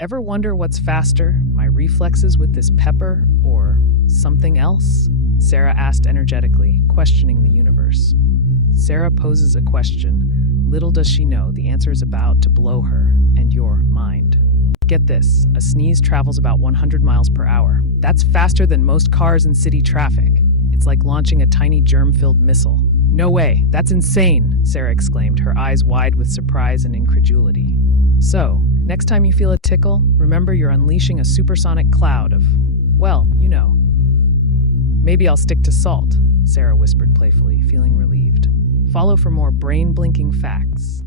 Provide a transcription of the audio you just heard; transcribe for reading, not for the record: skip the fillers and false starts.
Ever wonder what's faster, my reflexes with this pepper or something else? Sarah asked energetically, questioning the universe. Sarah poses a question. Little does she know the answer is about to blow her and your mind. Get this, a sneeze travels about 100 miles per hour. That's faster than most cars in city traffic. It's like launching a tiny germ-filled missile. No way, that's insane, Sarah exclaimed, her eyes wide with surprise and incredulity. So, next time you feel a tickle, remember you're unleashing a supersonic cloud of, well, you know. Maybe I'll stick to salt, Sarah whispered playfully, feeling relieved. Follow for more brain-blinking facts.